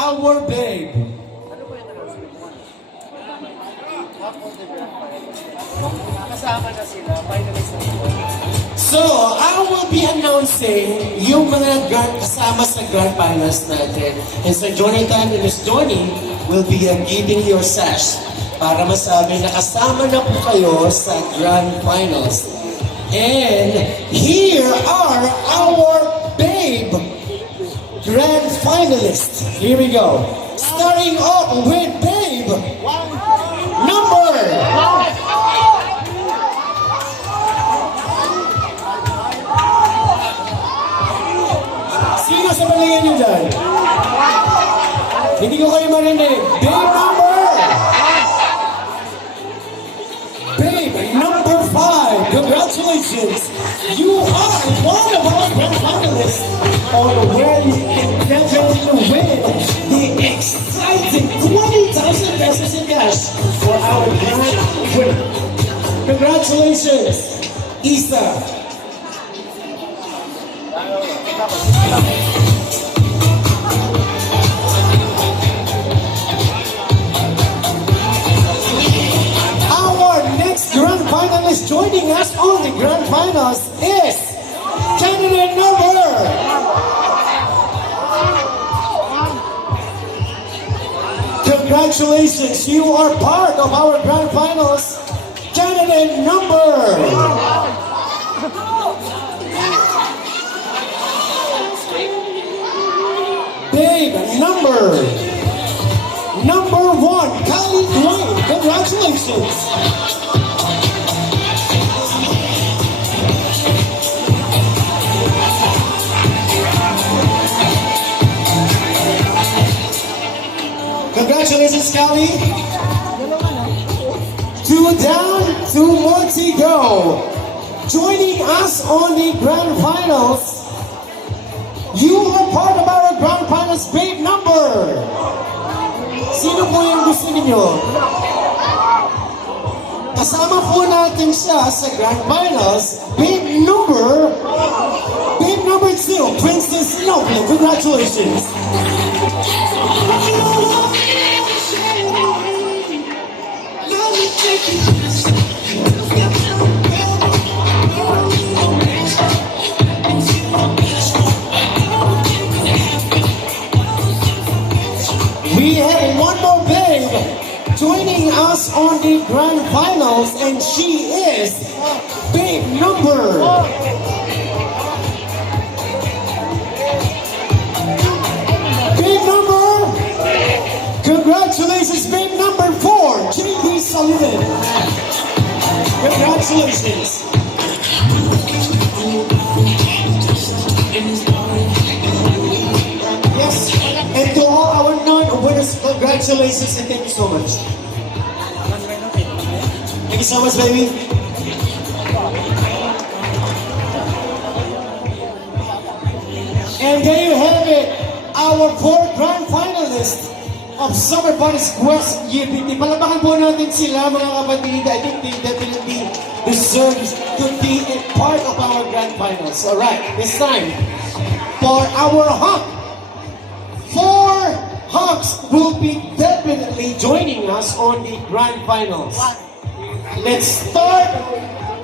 our babe. Kasama na sila, finalist na sila. So, I will be announcing yung mga kasama sa grand finals natin. And Sir Jonathan and Miss Donnie will be giving your sash para masabi na kasama na po kayo sa grand finals. And here are our babe grand finalists. Here we go. Starting off with babe number Sino sa palagay niyo dyan? Hindi ko kayo marinig. Babe number 5. Congratulations. You are one of our grand finalists on where you can definitely win the exciting 20,000 pesos in cash for our grand winner. Congratulations, Isa. Our next grand finalist joining us on the grand finals is candidate number Congratulations, you are part of our grand finals. Candidate number Babe number 1, Kali Dwayne. Congratulations. Congratulations, Kali. 2 down, 2 more to go. Joining us on the grand finals, you are part of our grand finals babe number. Sino po yung gusto ninyo? Kasama po natin siya sa grand finals, babe number 2, Princess Noble. Congratulations. We have one more babe joining us on the grand finals, and she is babe number Congratulations, babe number 4, JB Sullivan. Congratulations. Yes, and to all our non-winners, congratulations and thank you so much. Thank you so much, baby. And there you have it, our 4 grand finalists of SUMMERBODIESQUEST Year 50. Palabakan po natin sila, mga kapatid. I think they definitely deserve to be a part of our grand finals. Alright, it's time for our hunk. 4 hunks will be definitely joining us on the grand finals. Let's start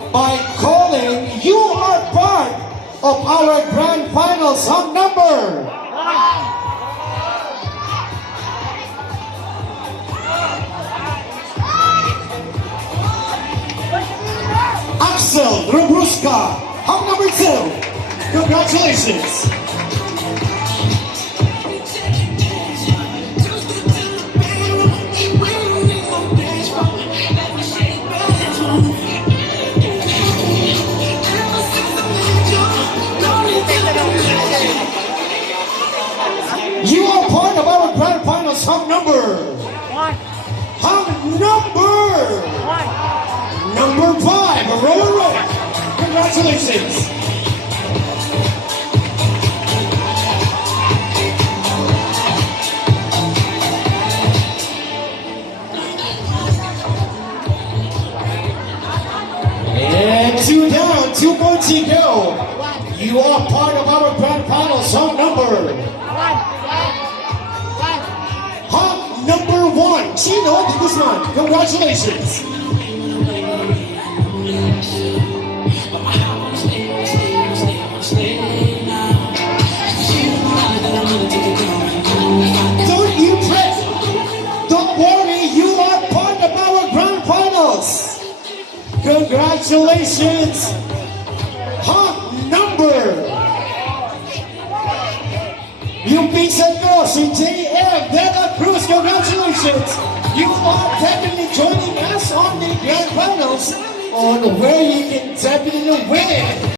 by calling you are part of our grand finals hunk number. Axel Robruska, hunk number 2. Congratulations. You are part of our grand finals hunk number 1. hunk number 5. Roll. Congratulations. And 2 down, 2 more to go. You are part of our grand finals hunk number 1. Chino de Guzman. Congratulations. Don't you fret. Don't worry, you are part of our grand finals. Congratulations. Hot number. Yung pinsan ko, si J.M. De La Cruz, congratulations! You are definitely joining us on the grand finals on where you can definitely win.